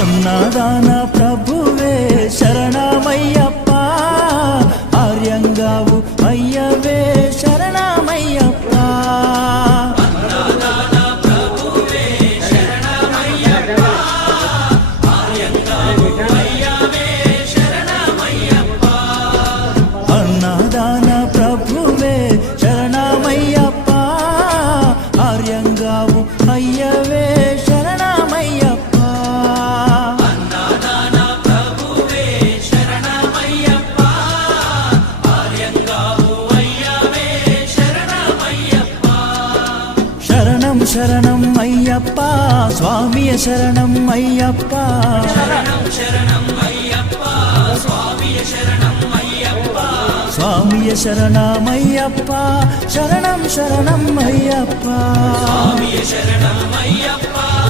అన్నదాన ప్రభువే శరణమయ్యప్ప, ఆర్యంగావు అయ్యవే శరణమయ్యప్ప. అన్నదాన ప్రభువే శరణమయ్యప్ప, ఆర్యంగావు అయ్యవే శరణమయ్యప్ప. అన్నదాన ప్రభువే శరణమయ్యప్ప, ఆర్యంగావు అయ్యవే శరణమయ్యప్ప. అన్నదాన ప్రభువే శరణమయ్యప్ప, ఆర్యంగావు అయ్యవే శరణమయ్యప్ప. శరణం శరణం అయ్యప్ప, స్వామియ శరణం అయ్యప్ప. శరణం శరణం అయ్యప్ప, స్వామియ శరణం అయ్యప్ప. స్వామియ శరణమయ్యప్ప, శరణం శరణం అయ్యప్ప. స్వామియ శరణం అయ్యప్ప,